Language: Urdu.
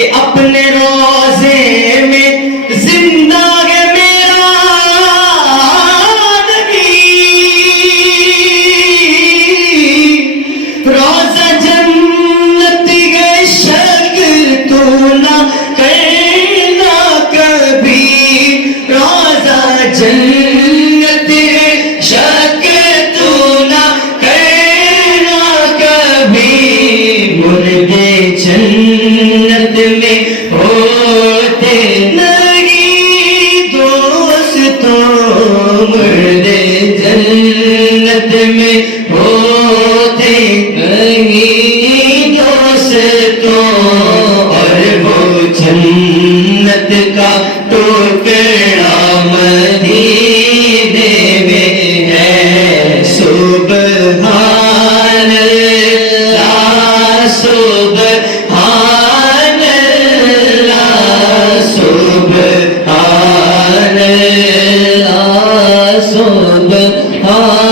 کہ اپنے روزے میں زندہ ہے میرا نبی، روزہ جنت ہے شکل تو نہ کرنا کبھی، روزہ جنت ہے شکل تو نہ کرنا کبھی، مردے جنت میں ہوتے نہیں دوستوں، مردے جنت میں ہوتے نہیں دوستوں، اور وہ جنت کا ٹکڑا مدینے میں ہے، سبحان اللہ سبحان اللہ سبحان اللہ سبحان